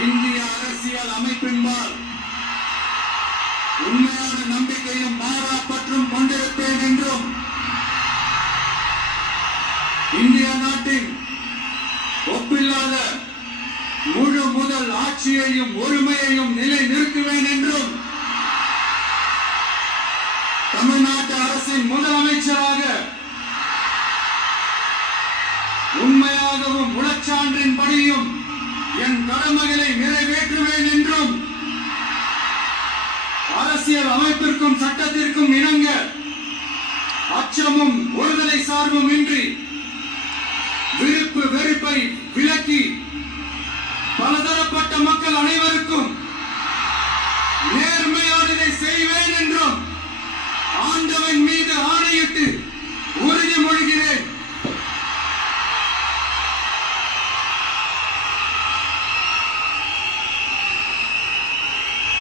இந்திய அரசியல் அமைப்பின்பால் உண்மையான நம்பிக்கையும் மாறாப்பற்றும் கொண்டிருப்பேன் என்றும் இந்திய நாட்டின் ஒப்பில்லாத முழு முதல் ஆட்சியையும் ஒருமையையும் நிலை நிறுத்துவேன் என்றும் தமிழ்நாட்டு அரசின் முதலமைச்சராக உண்மையாகவும் உளச்சான்றின்படியும் என் கடமைகளை நிறைவேற்றுவேன் என்றும் அரசியல் அமைப்பிற்கும் சட்டத்திற்கும் இணங்க அச்சமும் ஒருதலை சார்பும் இன்றி விருப்பு வெறுப்பை